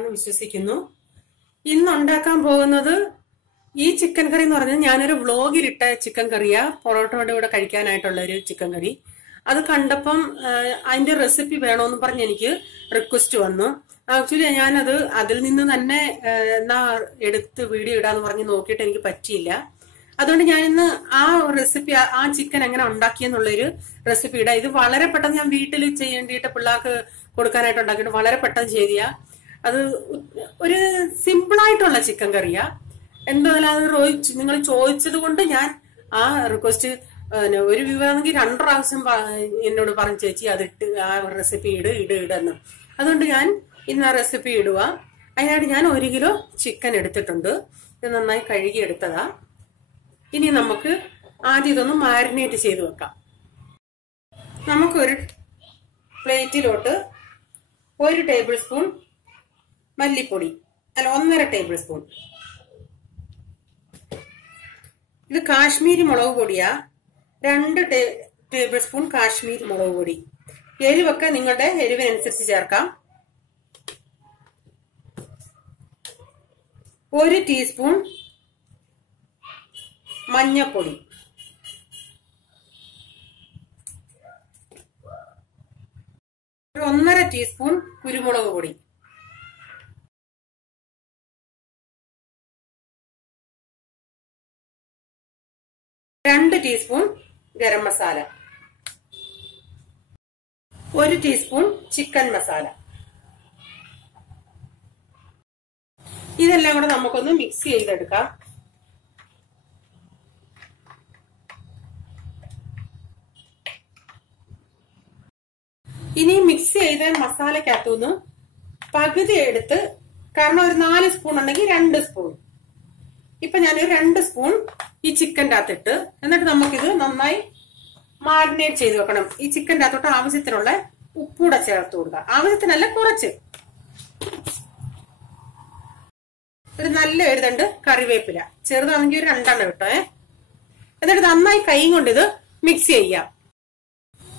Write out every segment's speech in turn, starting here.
സുഖമാണെന്ന് വിശ്വസിക്കുന്നു. ഇന്ന് ഉണ്ടാക്കാൻ പോകുന്നത് ഈ ചിക്കൻ കറി എന്ന് പറഞ്ഞാൽ ഞാനൊരു വ്ളോഗിലിട്ട ചിക്കൻ കറിയാ, പൊറോട്ടയുടെ കൂടെ കഴിക്കാനായിട്ടുള്ള ഒരു ചിക്കൻ കറി. അത് കണ്ടപ്പം അതിന്റെ റെസിപ്പി വേണമെന്ന് പറഞ്ഞ് എനിക്ക് റിക്വസ്റ്റ് വന്നു. ആക്ച്വലി ഞാനത് അതിൽ നിന്ന് തന്നെ എന്നാ എടുത്ത് വീഡിയോ ഇടാന്ന് പറഞ്ഞ് നോക്കിയിട്ട് എനിക്ക് പറ്റിയില്ല. അതുകൊണ്ട് ഞാനിന്ന് ആ റെസിപ്പി, ആ ചിക്കൻ എങ്ങനെ ഉണ്ടാക്കിയെന്നുള്ളൊരു റെസിപ്പി ഇടാം. ഇത് വളരെ പെട്ടെന്ന് ഞാൻ വീട്ടിൽ ചെയ്യേണ്ടിയിട്ട് പിള്ളേർക്ക് കൊടുക്കാനായിട്ട് ഉണ്ടാക്കിയിട്ട് വളരെ പെട്ടെന്ന് ചെയ്തിയാ. അത് ഒരു സിമ്പിളായിട്ടുള്ള ചിക്കൻ കറിയാ. എന്തായാലും അത് നിങ്ങൾ ചോദിച്ചത് കൊണ്ട് ഞാൻ ആ റിക്വസ്റ്റ് ഒരു വിവരമെങ്കിൽ 2 പ്രാവശ്യം എന്നോട് പറഞ്ഞു, ചേച്ചി അതിട്ട് ആ റെസിപ്പി ഇടുന്ന്. അതുകൊണ്ട് ഞാൻ ഇന്ന് ആ റെസിപ്പി ഇടുക. അതിനായിട്ട് ഞാൻ 1 കിലോ ചിക്കൻ എടുത്തിട്ടുണ്ട്. ഇത് നന്നായി കഴുകി എടുത്തതാ. ഇനി നമുക്ക് ആദ്യം ഇതൊന്ന് മാരിനേറ്റ് ചെയ്ത് വെക്കാം. നമുക്കൊരു പ്ലേറ്റിലോട്ട് 1 ടേബിൾ സ്പൂൺ മല്ലിപ്പൊടി, അല്ല 1.5 ടേബിൾ സ്പൂൺ. ഇത് കാശ്മീരി മുളക് പൊടിയാ. 2 ടേബിൾ സ്പൂൺ കാശ്മീരി മുളക് പൊടി. എരിവൊക്കെ നിങ്ങളുടെ എരിവിനനുസരിച്ച് ചേർക്കാം. 1 ടീസ്പൂൺ മഞ്ഞപ്പൊടി, 1.5 ടീസ്പൂൺ കുരുമുളക് പൊടി, 2 teaspoon garam masala, 1 teaspoon chicken masala. ഇതെല്ലാം കൂടെ നമുക്കൊന്ന് മിക്സ് ചെയ്തെടുക്കാം. ഇനി മിക്സ് ചെയ്ത മസാലക്കകത്തുനിന്ന് പകുതി എടുത്ത്, കാരണം ഒരു 4 സ്പൂൺ ഉണ്ടെങ്കിൽ 2 സ്പൂൺ, ഇപ്പൊ ഞാനൊരു 2 സ്പൂൺ ഈ ചിക്കൻ്റെ അകത്തിട്ട്, എന്നിട്ട് നമുക്കിത് നന്നായി മാരിനേറ്റ് ചെയ്ത് വെക്കണം. ഈ ചിക്കൻ്റെ അകത്തോട്ട് ആവശ്യത്തിനുള്ള ഉപ്പൂടെ ചേർത്ത് കൊടുക്കുക. ആവശ്യത്തിനല്ല, കുറച്ച്. ഒരു നല്ല ഒരു തണ്ട് കറിവേപ്പില, ചെറുതാണെങ്കിൽ ഒരു 2 എണ്ണം ഇട്ടോ. എന്നിട്ട് നന്നായി കൈ കൊണ്ട് ഇത് മിക്സ് ചെയ്യാം.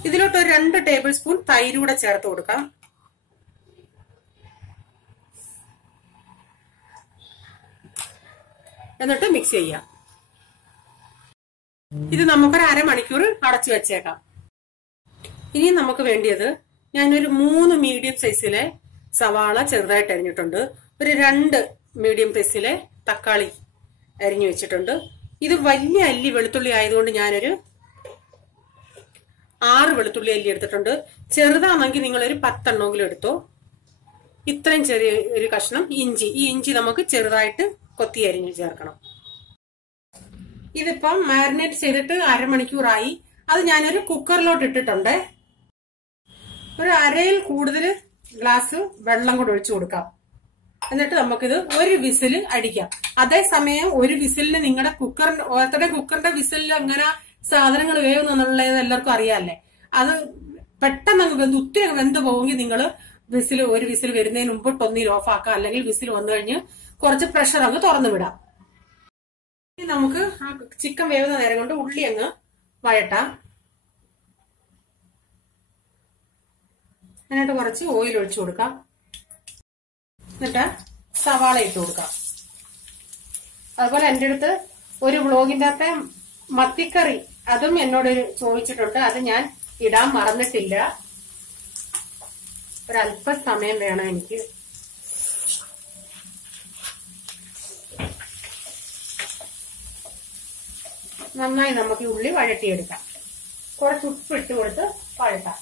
ഇതിലോട്ട് ഒരു 2 ടേബിൾ സ്പൂൺ തൈരൂടെ ചേർത്ത് കൊടുക്കാം. എന്നിട്ട് മിക്സ് ചെയ്യാം. ഇത് നമുക്കൊരു അരമണിക്കൂർ അടച്ചു വെച്ചേക്കാം. ഇനി നമുക്ക് വേണ്ടിയത്, ഞാനൊരു 3 മീഡിയം സൈസിലെ സവാള ചെറുതായിട്ട് അരിഞ്ഞിട്ടുണ്ട്. ഒരു 2 മീഡിയം സൈസിലെ തക്കാളി അരിഞ്ഞു വെച്ചിട്ടുണ്ട്. ഇത് വലിയ അല്ലി വെളുത്തുള്ളി ആയതുകൊണ്ട് ഞാനൊരു 6 വെളുത്തുള്ളി അല്ലി എടുത്തിട്ടുണ്ട്. ചെറുതാണെങ്കിൽ നിങ്ങളൊരു 10 എണ്ണമെങ്കിലും എടുത്തോ. ഇത്രയും ചെറിയ ഒരു കഷ്ണം ഇഞ്ചി. ഈ ഇഞ്ചി നമുക്ക് ചെറുതായിട്ട് കൊത്തി അരിഞ്ഞ് ചേർക്കണം. ഇതിപ്പം മാരിനേറ്റ് ചെയ്തിട്ട് അരമണിക്കൂറായി. അത് ഞാനൊരു കുക്കറിലോട്ട് ഇട്ടിട്ടുണ്ട്. ഒരു അരയിൽ കൂടുതൽ ഗ്ലാസ് വെള്ളം കൂടെ ഒഴിച്ചു കൊടുക്കാം. എന്നിട്ട് നമുക്കിത് 1 വിസിൽ അടിക്കാം. അതേസമയം 1 വിസിലിന് നിങ്ങളുടെ ഓരോരുത്തരുടെ കുക്കറിന്റെ വിസിലിൽ അങ്ങനെ സാധനങ്ങൾ വേവുന്നുള്ളത് എല്ലാവർക്കും അറിയാമല്ലേ. അത് പെട്ടെന്ന് ഒത്തിരി വെന്ത് പോവുമെങ്കിൽ നിങ്ങൾ 1 വിസിൽ വരുന്നതിന് മുമ്പ് ഒന്നിൽ ഓഫ് ആക്കാം. അല്ലെങ്കിൽ വിസിൽ വന്നു കഴിഞ്ഞ് കുറച്ച് പ്രഷർ അങ്ങ് തുറന്നു വിടാം. ഇനി നമുക്ക് ആ ചിക്കൻ വേവുന്ന നേരം കൊണ്ട് ഉള്ളി അങ്ങ് വഴട്ടാം. എന്നിട്ട് കുറച്ച് ഓയിൽ ഒഴിച്ചു കൊടുക്കാം. എന്നിട്ട് സവാള ഇട്ട് കൊടുക്കാം. അതുപോലെ എൻ്റെ അടുത്ത് ഒരു വ്ളോഗിന്റെ അകത്തെ മത്തിക്കറി, അതും എന്നോട് ചോദിച്ചിട്ടുണ്ട്. അത് ഞാൻ ഇടാൻ മറന്നിട്ടില്ല. ഒരല്പ സമയം വേണം എനിക്ക്. നന്നായി നമുക്ക് ഉള്ളി വഴട്ടിയെടുക്കാം. കുറച്ച് ഉപ്പ് ഇട്ട് കൊടുത്ത് വഴട്ടാം.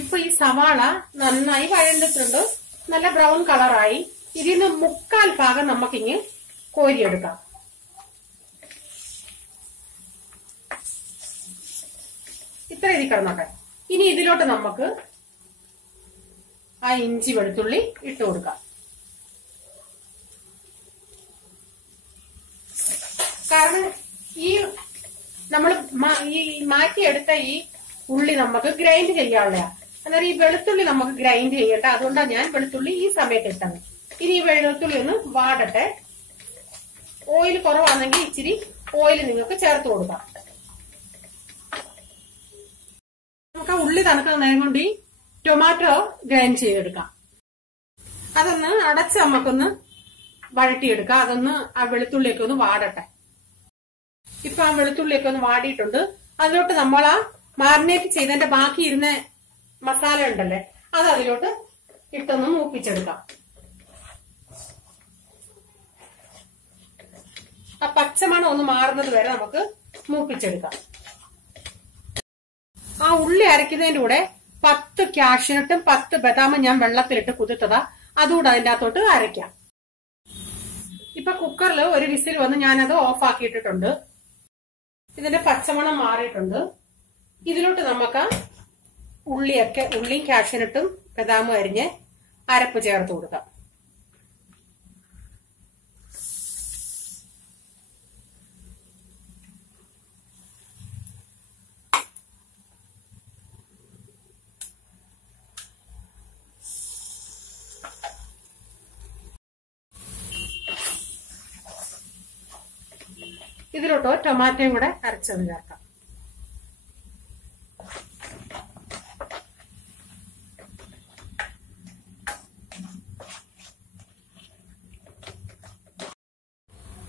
ഇപ്പൊ ഈ സവാള നന്നായി വഴണ്ടിട്ടുണ്ട്. നല്ല ബ്രൗൺ കളറായി. ഇതിന് 1/4 ഭാഗം നമുക്കിങ്ങ് കോരിയെടുക്കാം. ഇത്ര ഇതി കിടന്നോട്ടെ. ഇനി ഇതിലോട്ട് നമുക്ക് ആ ഇഞ്ചി വെളുത്തുള്ളി ഇട്ട് കൊടുക്കാം. കാരണം ഈ നമ്മൾ ഈ മാറ്റിയെടുത്ത ഈ ഉള്ളി നമുക്ക് ഗ്രൈൻഡ് ചെയ്യാനുള്ളതാണ്. അന്നേരം ഈ വെളുത്തുള്ളി നമുക്ക് ഗ്രൈൻഡ് ചെയ്യണ്ട. അതുകൊണ്ടാണ് ഞാൻ വെളുത്തുള്ളി ഈ സമയത്ത് ഇട്ടത്. ഇനി ഈ വെളുത്തുള്ളി ഒന്ന് വാടട്ടെ. ഓയിൽ കുറവാണെങ്കിൽ ഇച്ചിരി ഓയിൽ നിങ്ങൾക്ക് ചേർത്ത് കൊടുക്കാം. നമുക്ക് ആ ഉള്ളി തണുക്കുന്ന നേരം കൊണ്ട് ഈ ടൊമാറ്റോ ഗ്രൈൻഡ് ചെയ്തെടുക്കാം. അതൊന്ന് അടച്ച് നമുക്കൊന്ന് വഴട്ടിയെടുക്കാം. അതൊന്ന് ആ വെളുത്തുള്ളിയൊക്കെ ഒന്ന് വാടട്ടെ. ഇപ്പൊ ആ വെളുത്തുള്ളിയൊക്കെ ഒന്ന് വാടിയിട്ടുണ്ട്. അതിലോട്ട് നമ്മൾ ആ മാരിനേറ്റ് ചെയ്തതിന്റെ ബാക്കി ഇരുന്ന മസാല ഉണ്ടല്ലേ, അത് അതിലോട്ട് ഇട്ടൊന്ന് മൂപ്പിച്ചെടുക്കാം. ആ പച്ചമണം ഒന്ന് മാറുന്നത് വരെ നമുക്ക് മൂപ്പിച്ചെടുക്കാം. ആ ഉള്ളി അരയ്ക്കുന്നതിന്റെ കൂടെ 10 കാഷ്യൂനട്ടും 10 ബദാമും ഞാൻ വെള്ളത്തിലിട്ട് കുതിർത്തതാ, അതുകൂടെ അതിന്റെ അകത്തോട്ട് അരയ്ക്കാം. ഇപ്പൊ കുക്കറിൽ ഒരു വിസിൽ വന്ന് ഞാനത് ഓഫ് ആക്കിയിട്ടിട്ടുണ്ട്. ഇതിന്റെ പച്ചമണം മാറിയിട്ടുണ്ട്. ഇതിലോട്ട് നമുക്ക് ഉള്ളിയും കാഷ്യൂനട്ടും ബദാമും അരിഞ്ഞ് അരപ്പ് ചേർത്ത് കൊടുക്കാം. ഇതിലോട്ടോ ടൊമാറ്റോയും കൂടെ അരച്ചത് ചേർക്കാം.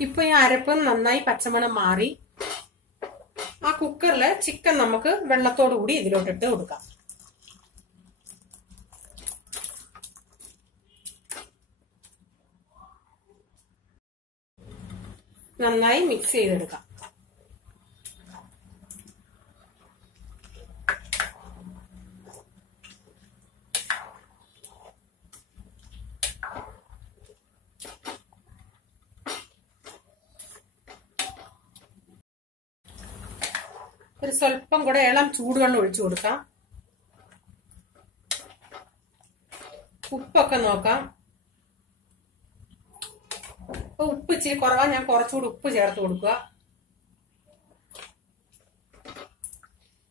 ഇപ്പൊ ഈ അരപ്പ് നന്നായി പച്ചമണം മാറി. ആ കുക്കറില് ചിക്കൻ നമുക്ക് വെള്ളത്തോടു കൂടി ഇതിലോട്ടിട്ട് കൊടുക്കാം. നന്നായി മിക്സ് ചെയ്തെടുക്കാം. ഒരു സ്വല്പം കൂടെ ഇളം ചൂടുവെള്ളം ഒഴിച്ചു കൊടുക്കാം. ഉപ്പൊക്കെ നോക്കാം. ഉപ്പ് ഇച്ചിരി കുറവാ, ഞാൻ കുറച്ചുകൂടി ഉപ്പ് ചേർത്ത് കൊടുക്കുക.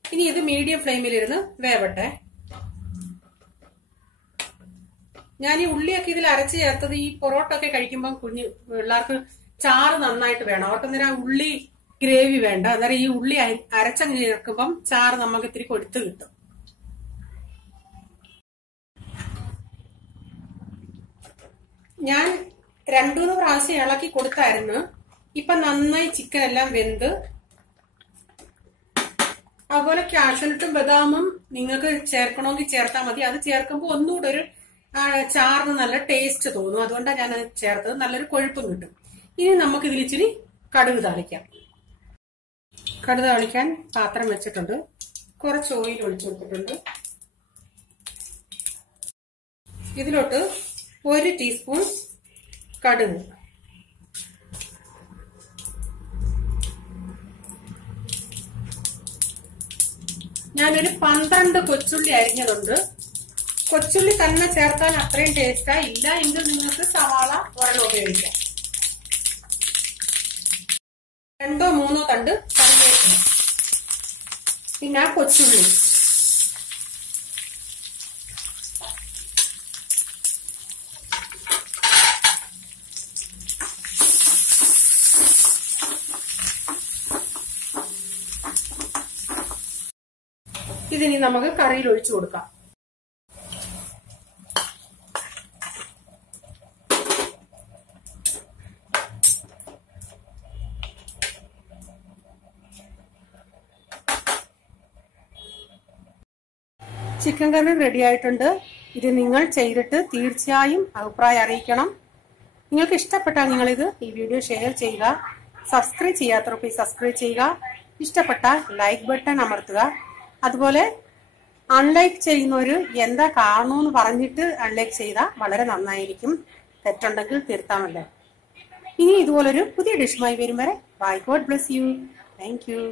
ഇനി ഇത് മീഡിയം ഫ്ലെയിമിലിരുന്ന് വേവട്ടെ. ഞാൻ ഈ ഉള്ളിയൊക്കെ ഇതിൽ അരച്ച് ചേർത്തത് ഈ പൊറോട്ട ഒക്കെ കഴിക്കുമ്പോൾ പിള്ളേർക്ക് ചാറ് നന്നായിട്ട് വേണം. അവർക്കന്നേരം ആ ഉള്ളി ഗ്രേവി വേണ്ട. അന്നേരം ഈ ഉള്ളി അരച്ചങ്ങ് ചേർക്കുമ്പം ചാറ് നമുക്ക് ഇത്തിരി കൊഴുത്ത് കിട്ടും. ഞാൻ 2-3 പ്രാവശ്യം ഇളക്കി കൊടുത്തായിരുന്നു. ഇപ്പൊ നന്നായി ചിക്കൻ എല്ലാം വെന്ത്. അതുപോലെ കാഷ്യൂനട്ടും ബദാമും നിങ്ങൾക്ക് ചേർക്കണമെങ്കിൽ ചേർത്താൽ മതി. അത് ചേർക്കുമ്പോൾ ഒന്നുകൂടെ ഒരു ചാറിന് നല്ല ടേസ്റ്റ് തോന്നും. അതുകൊണ്ടാണ് ഞാൻ അത് ചേർത്തത്. നല്ലൊരു കൊഴുപ്പും കിട്ടും. ഇനി നമുക്ക് ഇതിൽ ഇച്ചിരി കടുക് താളിക്കാം. കടുക് താളിക്കാൻ പാത്രം വെച്ചിട്ടുണ്ട്. കുറച്ച് ഓയിൽ ഒഴിച്ചു കൊടുത്തിട്ടുണ്ട്. ഇതിലോട്ട് 1 ടീസ്പൂൺ കടുക്, ഞാനൊരു 12 കൊച്ചുള്ളി അരിഞ്ഞതുണ്ട്. കൊച്ചുള്ളി തന്നെ ചേർത്താൽ അത്രയും ടേസ്റ്റാ. ഇല്ല എങ്കിൽ നിങ്ങൾക്ക് സവാള ഒരെണ്ണം ഉപയോഗിക്കാം. 2-3 തണ്ട് കറിവേപ്പില, പിന്നെ കൊച്ചുള്ളി. ഇതിനി നമുക്ക് കറിയിൽ ഒഴിച്ചു കൊടുക്കാം. ചിക്കൻ കറി റെഡി ആയിട്ടുണ്ട്. ഇത് നിങ്ങൾ ചെയ്തിട്ട് തീർച്ചയായും അഭിപ്രായം അറിയിക്കണം. നിങ്ങൾക്ക് ഇഷ്ടപ്പെട്ടാൽ നിങ്ങളിത് ഈ വീഡിയോ ഷെയർ ചെയ്യുക. സബ്സ്ക്രൈബ് ചെയ്യാത്തവർ പ്ലീസ് സബ്സ്ക്രൈബ് ചെയ്യുക. ഇഷ്ടപ്പെട്ടാൽ ലൈക്ക് ബട്ടൺ അമർത്തുക. അതുപോലെ അൺലൈക്ക് ചെയ്യുന്നവര് എന്താ കാണുമെന്ന് പറഞ്ഞിട്ട് അൺലൈക്ക് ചെയ്താൽ വളരെ നന്നായിരിക്കും. തെറ്റുണ്ടെങ്കിൽ തിരുത്താമല്ലോ. ഇനി ഇതുപോലൊരു പുതിയ ഡിഷുമായി വരും വരെ bye. God bless you. Thank U.